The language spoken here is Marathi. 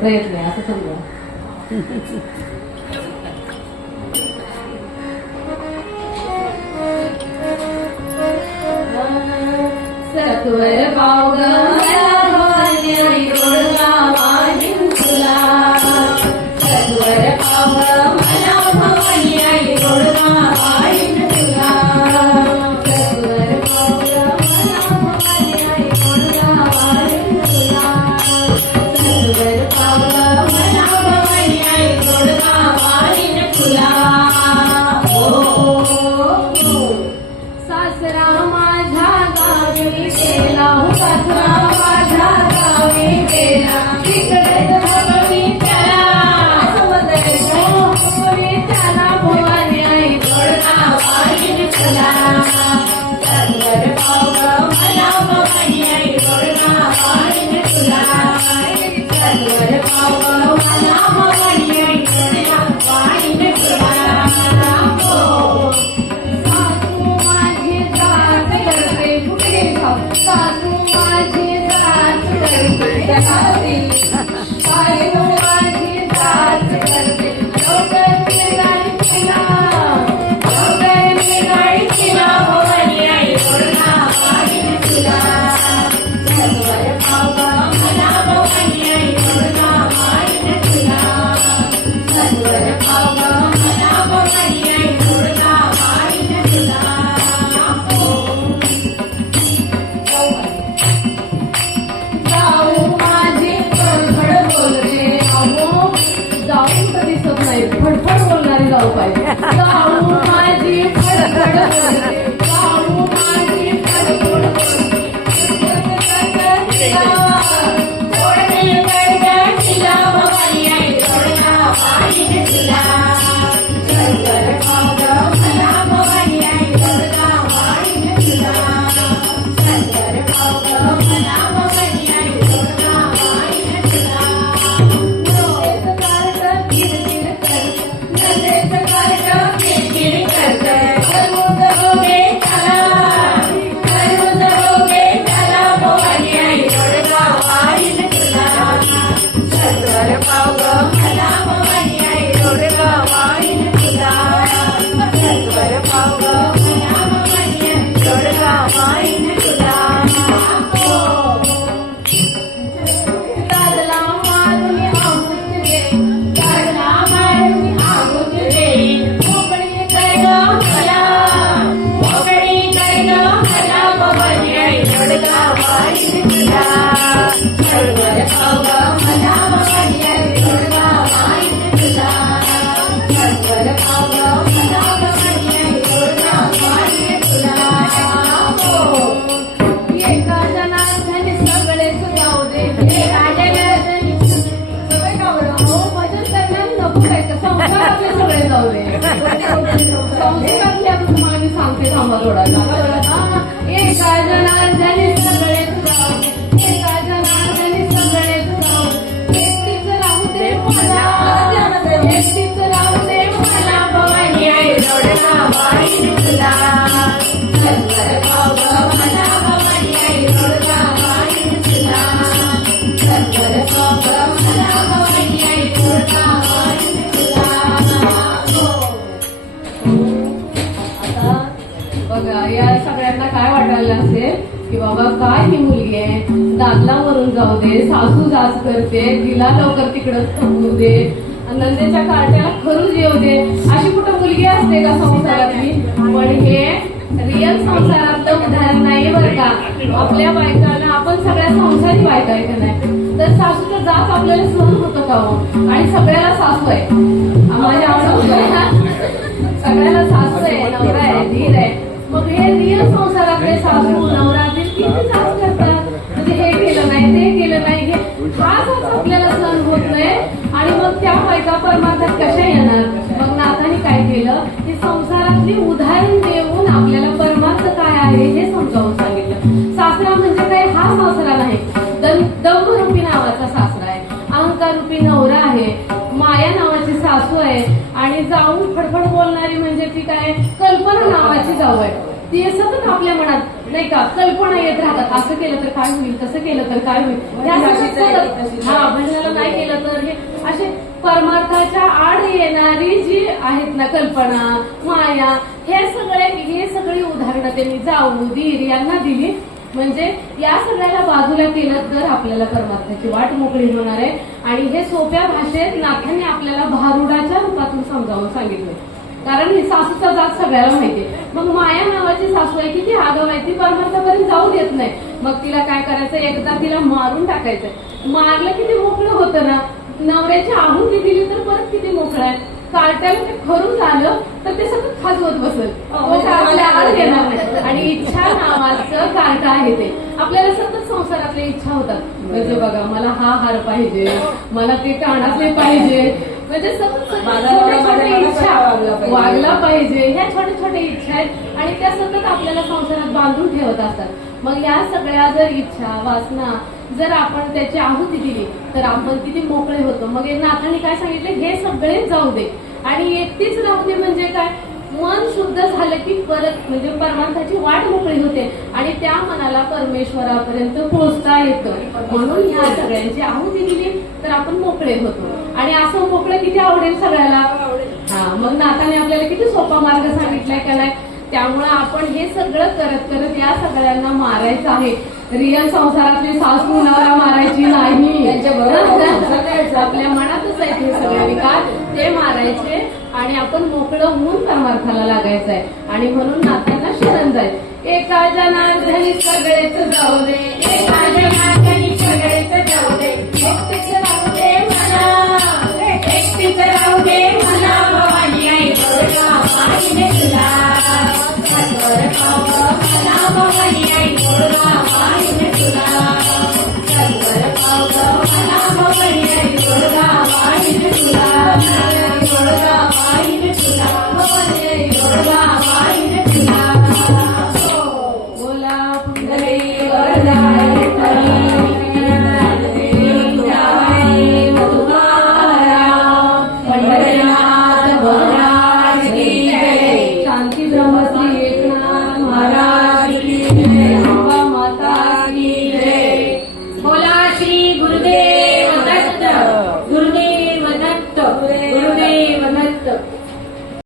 प्रयत्न आहे असं समजा. सत्वर पाव ग मला भवानी आई गोडगा वाढीन तुला. सत्वर पाव ग मला भवानी आई गोडगा वाढीन तुला. सत्वर पाव ग मला भवानी आई गोडगा वाढीन तुला. सत्वर पाव ग मला भवानी आई गोडगा वाढीन तुला. सासरा माझ्या गावी गेला, सासरा माझ्या गावी गेला, तिकडेच भगवी त्याला भगवी त्याला भवानी आई गोडगा वाढीन तुला. सत्वर पाव ग मला भवानी आई गोडगा वाढीन तुला. सत्वर पाव ग मला भवानी आई गोडगा वाढीन तुला. सासू माझी जात करते फुटके खाऊ, सासू माझी जात करते गावी. बायको माझी जात करते लवकर निघाली तिला, लवकर निघाली तिला भवानी आई गोडगा वाढीन तुला. सत्वर पाव ग मला भवानी आई गोडगा वाढीन तुला. सत्वर पाव ग मला भवानी आई गोडगा वाढीन तुला. जाऊ माझी फडफड बोलते, अहो जाऊ कधी दिसत नाही, फडफड बोलणारी जाऊ पाहिजे. जाऊ माझी फडफड बोलते, जाऊ माझी फडफड बोलते, गोडने गडगडीला भवानी आई गोडगा वाढीन तुला. सत्वर पाव ग मला भवानी आई गोडगा वाढीन तुला. सत्वर पाव ग मला भवानी आई गोडगा वाढीन तुला. नजरेचं कार्ट किरकिर करतं, नजरेचं कार्ट किरकिर करतं, खरबूज होगे त्याला, खरबूज होगे त्याला भवानी आई गोडगा वाढीन तुला. सत्वर पाव ग मला भवानी आई गोडगा वाढीन तुला. सत्वर पाव ग मला भवानी आई गोडगा वाढीन तुला. गाडला मारून आगूत देईन, गाडला मारून आगूत देईन, मोकळी कर ग मला, मोकळी कर ग मला भवानी आई गोडगा वाढीन तुला. सत्वर पाव ग मला भवानी आई गोडगा वाढीन तुला. सत्वर पाव ग मला भवानी आई गोडगा वाढीन तुला. एका जनार्दनी सगळेच गाऊ दे, एका जनार्दनी सगळे गाऊ दे. हो भजन करण्याला नको काय का, संसारातले सगळे जाऊ दे. संसारातले आता तुम्हाला मी सांगते थांबा थोडा. एका जनार्दनी सगळेच गाऊ दे, एका जनार्दनी सगळेच गाऊ दे. एकटीच राहू दे मला, एकटीच राहू दे मला भवानी आई गोडगा वाढीन तुला. सत्वर पाव ग मला भवानी आई गोडगा वाढीन तुला. सत्वर पाव ग मला भवानी आई गोडगा वाढीन तुला. आता बघा या सगळ्यांना काय वाटायला असेल की बाबा काय ही मुलगी आहे, दादला वरून जाऊ दे, सासू जाच करते, तिला लवकर तिकडं थांबू दे, नंदेच्या कार्ट्याला खरूच येऊ दे, अशी कुठं मुलगी असते का संसारातली. पण हे रिअल संसारातलं उदाहरण नाही बरं का. आपल्या बायकांना आपण सगळ्या संसारी बायका आहे का नाही, तर सासूचं जात आपल्याला सहन होतं का हो. आणि सगळ्याला सासू आहे, माझ्या सगळ्याला सासू आहे, नवरा आहे, धीर आहे. मग हे रिअल संसारातले सासू नवरा किती सास करतात, म्हणजे हे केलं नाही ते केलं नाही, हे हाच आपल्याला सहन होत नाही. आणि मग त्या बायका परमार्थात कशा येणार. मग नाथाने काय केलं की संसारातली उदाहरण देऊन आपल्याला परमार्थ काय आहे हे समजावून सांगितलं. सासरा म्हणजे काय, हा सासरा नाही, दंभरूपी नावाचा सासरा आहे, अहंकार रूपी नवरा आहे, माया नावाची सासू आहे, आणि जाऊन फडफड बोलणारी म्हणजे ती काय कल्पना नावाची जाऊ आहे. ती सतत आपल्या मनात नाही का कल्पना येत राहतात, असं केलं तर काय होईल, तसं केलं तर काय होईल, हा भजनाला नाही केलं तर परमार्थाच्या आड येणारी जी आहेत ना कल्पना, माया, हे सगळी उदाहरणं त्यांनी जाऊ दीर यांना दिली. म्हणजे या सगळ्याला बाजूला केलं तर आपल्याला परमार्थाची वाट मोकळी होणार आहे. आणि हे सोप्या भाषेत नाथांनी आपल्याला भारुडाच्या रूपातून समजावून सांगितलं. कारण ही सासूचा जात सगळ्याला माहितीये. मग माया नावाची सासू आहे, किती आगाव आहे, ती परमार्थापर्यंत जाऊ देत नाही. मग तिला काय करायचं, एकदा तिला मारून टाकायचंय. मारलं किती मोकळं होतं ना. नवऱ्याची आहुती दिली तर परत किती मोकळं आहे. कार्ट्याला ते खरून झालं तर ते सतत खाजवत बसेल, आपल्या आड घेणार नाही. आणि इच्छा नावाचं कार्ट आहे ते. आपल्याला सतत संसारातल्या इच्छा होतात. म्हणजे बघा, मला हा हार पाहिजे, मला ते कानातले पाहिजे, म्हणजे सतत छोटे इच्छा वागला पाहिजे. ह्या छोट्या छोट्या इच्छा आहेत आणि त्या सतत आपल्याला संसारात बांधून ठेवत असतात. मग या सगळ्या जर इच्छा वासना जर आपण त्याची आहुती दिली तर आपण किती मोकळे होतो. मग नाथांनी काय सांगितले, हे सगळे जाऊ दे आणि एकटीच राहू दे. म्हणजे काय, मन शुद्ध झालं की परत म्हणजे परमार्थाची वाट मोकळी होते आणि त्या मनाला परमेश्वरापर्यंत पोहोचता येतं. म्हणून ह्या सगळ्यांची आहुती दिली तर आपण मोकळे होतो. आणि असं मोकळं किती आवडेल सगळ्याला. हा, मग नाथाने आपल्याला किती सोपा मार्ग सांगितलाय का नाही. त्यामुळे आपण हे सगळं करत करत या सगळ्यांना मारायचं आहे. रिअल संसारातली सासू नवरा मारायची नाही, आपल्या मनातच आहे हे सगळे विकार, ते मारायचे आणि आपण मोकळं होऊन परमार्थाला लागायचं आहे. आणि म्हणून नात्यांना शरण जाय. एका जनार्दनी सगळेच जाऊ दे, एका जनार्दनी सगळेच जाऊ दे.